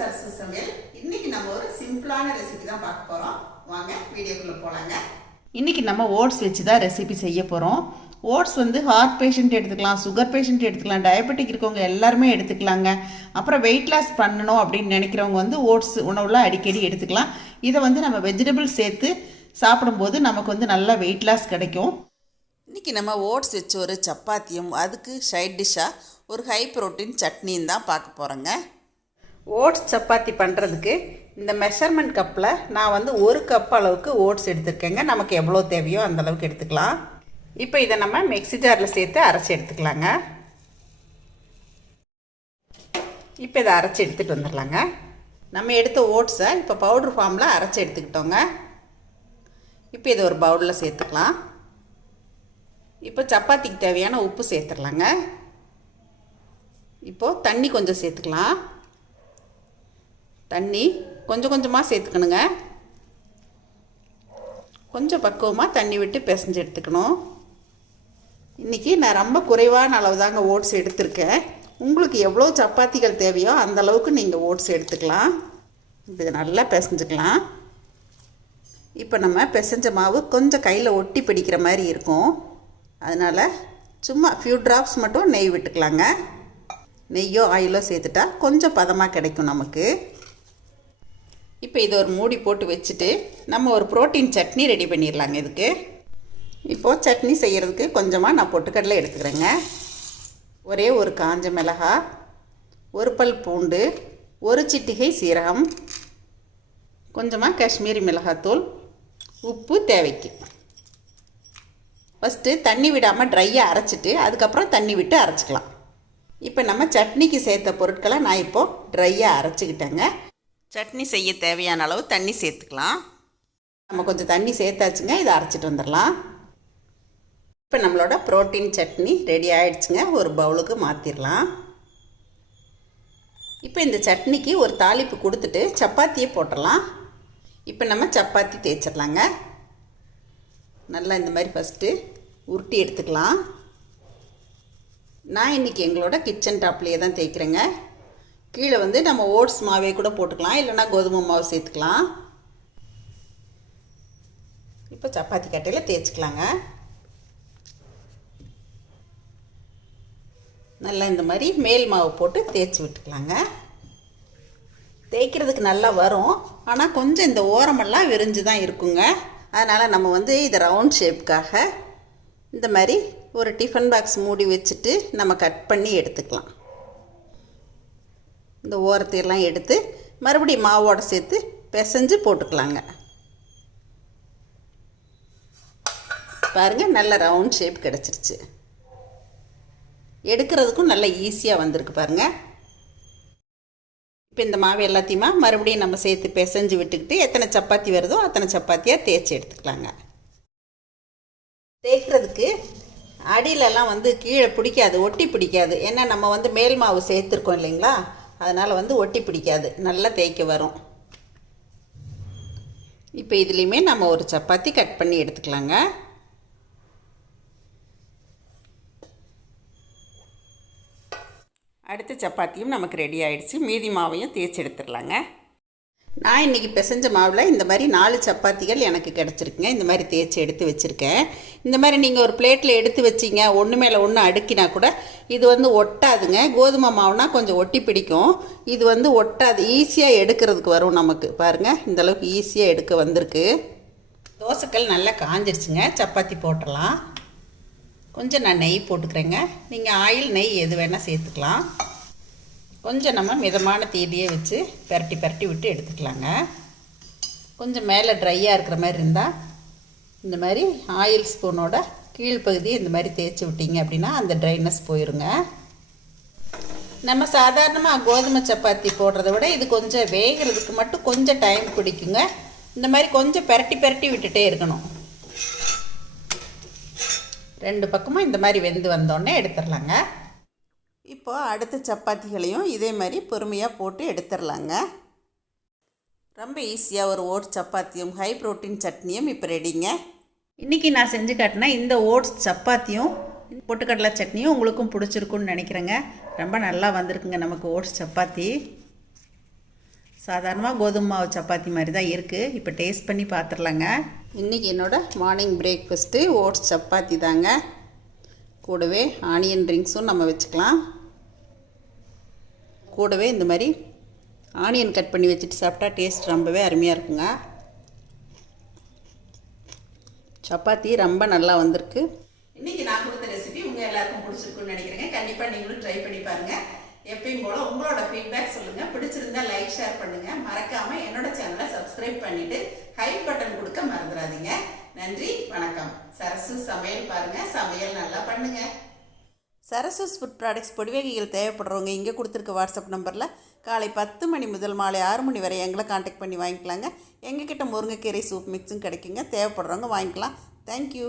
சரசு சமையல் இன்னைக்கு நம்ம ஒரு சிம்பிளான ரெசிபி தான் பார்க்க போகிறோம் வாங்க வீடியோக்குள்ளே போகலாங்க இன்றைக்கி நம்ம ஓட்ஸ் வச்சு தான் ரெசிபி செய்ய போகிறோம் ஓட்ஸ் வந்து ஹார்ட் பேஷண்ட் எடுத்துக்கலாம் சுகர் பேஷண்ட் எடுத்துக்கலாம் டயபெட்டிக் இருக்கவங்க எல்லாருமே எடுத்துக்கலாங்க. அப்புறம் வெயிட் லாஸ் பண்ணணும் அப்படின்னு நினைக்கிறவங்க வந்து ஓட்ஸ் உணவுல அடிக்கடி எடுத்துக்கலாம். இதை வந்து நம்ம வெஜிடபிள் சேர்த்து சாப்பிடும்போது நமக்கு வந்து நல்லா வெயிட் லாஸ் கிடைக்கும். இன்னைக்கு நம்ம ஓட்ஸ் வச்சு ஒரு சப்பாத்தியும் அதுக்கு சைட் டிஷ்ஷாக ஒரு ஹை ப்ரோட்டீன் சட்னியும் தான் பார்க்க போகிறோங்க ஓட்ஸ் சப்பாத்தி பண்ணுறதுக்கு இந்த மெஷர்மெண்ட் கப்பில் நான் வந்து ஒரு கப் அளவுக்கு ஓட்ஸ் எடுத்துருக்கேங்க. நமக்கு எவ்வளோ தேவையோ அந்த அளவுக்கு எடுத்துக்கலாம். இப்போ இதை நம்ம மிக்ஸி ஜாரில் சேர்த்து அரைச்சி எடுத்துக்கலாங்க. இப்போ இதை அரைச்சி எடுத்துகிட்டு வந்துடலாங்க. நம்ம எடுத்த ஓட்ஸை இப்போ பவுட்ரு ஃபார்மில் அரைச்சி எடுத்துக்கிட்டோங்க. இப்போ இதை ஒரு பவுலில் சேர்த்துக்கலாம். இப்போ சப்பாத்திக்கு தேவையான உப்பு சேர்த்துடலாங்க. இப்போது தண்ணி கொஞ்சம் சேர்த்துக்கலாம். தண்ணி கொஞ்சம் கொஞ்சமாக சேர்த்துக்கணுங்க. கொஞ்சம் பக்குவமாக தண்ணி விட்டு பிசைஞ்சு எடுத்துக்கணும். இன்றைக்கி நான் ரொம்ப குறைவான அளவு தாங்க ஓட்ஸ் எடுத்திருக்கேன். உங்களுக்கு எவ்வளோ சப்பாத்திகள் தேவையோ அந்த அளவுக்கு நீங்கள் ஓட்ஸ் எடுத்துக்கலாம். இது நல்லா பிசைஞ்சுக்கலாம். இப்போ நம்ம பிசைஞ்ச மாவு கொஞ்சம் கையில் ஒட்டி பிடிக்கிற மாதிரி இருக்கும். அதனால் சும்மா ஃபியூ ட்ராப்ஸ் மட்டும் நெய் விட்டுக்கலாங்க. நெய்யோ ஆயிலோ சேர்த்துட்டா கொஞ்சம் பதமாக கிடைக்கும் நமக்கு. இப்போ இதை ஒரு மூடி போட்டு வச்சுட்டு நம்ம ஒரு புரோட்டீன் சட்னி ரெடி பண்ணிடலாங்க இதுக்கு. இப்போது சட்னி செய்கிறதுக்கு கொஞ்சமாக நான் பொட்டுக்கடலை எடுத்துக்கிறேங்க. ஒரே ஒரு காஞ்ச மிளகா ஒரு பல் பூண்டு ஒரு சிட்டிகை சீரகம் கொஞ்சமாக காஷ்மீரி மிளகாத்தூள் உப்பு தேவைக்கு. ஃபஸ்ட்டு தண்ணி விடாமல் ட்ரையாக அரைச்சிட்டு அதுக்கப்புறம் தண்ணி விட்டு அரைச்சிக்கலாம். இப்போ நம்ம சட்னிக்கு சேர்த்த பொருட்களை நான் இப்போது ட்ரையாக அரைச்சிக்கிட்டேங்க. சட்னி செய்ய தேவையான அளவு தண்ணி சேர்த்துக்கலாம். நம்ம கொஞ்சம் தண்ணி சேர்த்தாச்சுங்க இதை அரைச்சிட்டு வந்துடலாம். இப்போ நம்மளோட ப்ரோட்டீன் சட்னி ரெடி ஆயிடுச்சுங்க ஒரு பவுலுக்கு மாற்றிடலாம் இப்போ இந்த சட்னிக்கு ஒரு தாளிப்பு கொடுத்துட்டு சப்பாத்தியை போட்டுடலாம். இப்போ நம்ம சப்பாத்தி தேய்ச்சிடலாங்க. நல்லா இந்த மாதிரி ஃபஸ்ட்டு உருட்டி எடுத்துக்கலாம். நான் இன்றைக்கி எங்களோட கிச்சன் டாப்லேயே தான் தேய்க்கிறேங்க. கீழே வந்து நம்ம ஓட்ஸ் மாவே கூட போட்டுக்கலாம். இல்லைன்னா கோதுமை மாவு சேர்த்துக்கலாம். இப்போ சப்பாத்தி கட்டையில் தேய்ச்சிக்கலாங்க. நல்லா இந்த மாதிரி மேல் மாவு போட்டு தேய்ச்சி விட்டுக்கலாங்க. தேய்க்கிறதுக்கு நல்லா வரும். ஆனால் கொஞ்சம் இந்த ஓரமெல்லாம் விரிஞ்சு தான் இருக்குங்க. அதனால் நம்ம வந்து இதை ரவுண்ட் ஷேப்புக்காக இந்த மாதிரி ஒரு டிஃபன் பாக்ஸ் மூடி வச்சுட்டு நம்ம கட் பண்ணி எடுத்துக்கலாம். இந்த ஓரத்தையெல்லாம் எடுத்து மறுபடியும் மாவோடு சேர்த்து பிசைஞ்சு போட்டுக்கலாங்க. பாருங்கள் நல்ல ரவுண்ட் ஷேப் கிடச்சிருச்சு. எடுக்கிறதுக்கும் நல்ல ஈஸியாக வந்திருக்கு பாருங்கள் இப்போ இந்த மாவு எல்லாத்தையுமா மறுபடியும் நம்ம சேர்த்து பிசைஞ்சு விட்டுக்கிட்டு எத்தனை சப்பாத்தி வருதோ அத்தனை சப்பாத்தியாக தேய்ச்சி எடுத்துக்கலாங்க. தேய்க்கிறதுக்கு அடியிலலாம் வந்து கீழே பிடிக்காது ஒட்டி பிடிக்காது. ஏன்னா நம்ம வந்து மேல் மாவு சேர்த்துருக்கோம் இல்லைங்களா? அதனால் வந்து ஒட்டி பிடிக்காது. நல்லா தேய்க்க வரும். இப்போ இதுலேயுமே நம்ம ஒரு சப்பாத்தி கட் பண்ணி எடுத்துக்கலாங்க. அடுத்த சப்பாத்தியும் நமக்கு ரெடி ஆகிடுச்சு மீதி மாவையும் தேய்ச்சி எடுத்துடலாங்க. நான் இன்றைக்கி பிசைஞ்ச மாவில் இந்த மாதிரி நாலு சப்பாத்திகள் எனக்கு கிடச்சிருக்குங்க. இந்த மாதிரி தேய்ச்சி எடுத்து வச்சுருக்கேன். இந்த மாதிரி நீங்கள் ஒரு பிளேட்டில் எடுத்து வச்சிங்க ஒன்று மேலே ஒன்று அடுக்கினா கூட இது வந்து ஒட்டாதுங்க. கோதுமை மாவுனா கொஞ்சம் ஒட்டி பிடிக்கும். இது வந்து ஒட்டாது ஈஸியாக எடுக்கிறதுக்கு வரும் நமக்கு. பாருங்கள் இந்தளவுக்கு ஈஸியாக எடுக்க வந்திருக்கு. தோசைக்கல் நல்லா காஞ்சிருச்சுங்க. சப்பாத்தி போட்டுடலாம். கொஞ்சம் நான் நெய் போட்டுக்கிறேங்க. நீங்கள் ஆயில் நெய் எது வேணால் சேர்த்துக்கலாம். கொஞ்சம் நம்ம மிதமான தீடியே வச்சு பரட்டி பரட்டி விட்டு எடுத்துக்கலாங்க. கொஞ்சம் மேலே ட்ரையாக இருக்கிற மாதிரி இருந்தால் இந்த மாதிரி ஆயில் ஸ்பூனோட கீழ்ப்பகுதியை இந்த மாதிரி தேய்ச்சி விட்டீங்க அப்படின்னா அந்த ட்ரைனஸ் போயிருங்க. நம்ம சாதாரணமாக கோதுமை சப்பாத்தி போடுறத விட இது கொஞ்சம் வேகிறதுக்கு மட்டும் கொஞ்சம் டைம் பிடிக்குங்க. இந்த மாதிரி கொஞ்சம் பரட்டி பரட்டி விட்டுட்டே இருக்கணும். ரெண்டு பக்கமும் இந்த மாதிரி வெந்து வந்தோடனே எடுத்துடலாங்க. இப்போ அடுத்த சப்பாத்திகளையும் இதே மாதிரி பொறுமையாக போட்டு எடுத்துடலாங்க ரொம்ப ஈஸியாக ஒரு ஓட்ஸ் சப்பாத்தியும் ஹை ப்ரோட்டீன் சட்னியும் இப்போ ரெடிங்க இன்றைக்கி நான் செஞ்சு காட்டினா இந்த ஓட்ஸ் சப்பாத்தியும் பொட்டுக்கடலை சட்னியும் உங்களுக்கும் பிடிச்சிருக்குன்னு நினைக்கிறேங்க. ரொம்ப நல்லா வந்திருக்குங்க நமக்கு ஓட்ஸ் சப்பாத்தி. சாதாரணமாக கோதுமை மாவு சப்பாத்தி மாதிரி தான் இருக்குது இப்போ டேஸ்ட் பண்ணி பார்த்துடலாங்க இன்றைக்கி என்னோட மார்னிங் பிரேக்ஃபாஸ்ட்டு ஓட்ஸ் சப்பாத்தி தாங்க. கூடவே ஆனியன் ட்ரிங்க்ஸும் நம்ம வச்சுக்கலாம். கூடவே இந்த மாதிரி ஆனியன் கட் பண்ணி வச்சுட்டு சாப்பிட்டா டேஸ்ட் ரொம்பவே அருமையாக இருக்குங்க. சப்பாத்தி ரொம்ப நல்லா வந்திருக்கு. இன்றைக்கி நான் கொடுத்த ரெசிபி உங்கள் எல்லாருக்கும் பிடிச்சிருக்குன்னு நினைக்கிறேங்க. கண்டிப்பாக நீங்களும் ட்ரை பண்ணி பாருங்கள் எப்பயும் போல் உங்களோட ஃபீட்பேக் சொல்லுங்கள் பிடிச்சிருந்தா லைக் ஷேர் பண்ணுங்கள் மறக்காமல் என்னோட சேனலை சப்ஸ்கிரைப் பண்ணிவிட்டு ஹை பட்டன் கொடுக்க மறந்துடாதீங்க. நன்றி வணக்கம். சரசு சமையல் பாருங்கள் சமையல் நல்லா பண்ணுங்கள் சரஸ்வஸ் ஃபுட் ப்ராடக்ட்ஸ் பொடிவகைகள் தேவைப்படுறவங்க இங்கே கொடுத்துருக்க வாட்ஸ்அப் நம்பரில் காலை பத்து மணி முதல் மாலை ஆறு மணி வரை எங்களை காண்டாக்ட் பண்ணி வாங்கிக்கலாங்க. எங்ககிட்ட முருங்கைக்கீரை சூப் மிக்ஸும் கிடைக்குங்க. தேவைப்படுறவங்க வாங்கிக்கலாம். தேங்க்யூ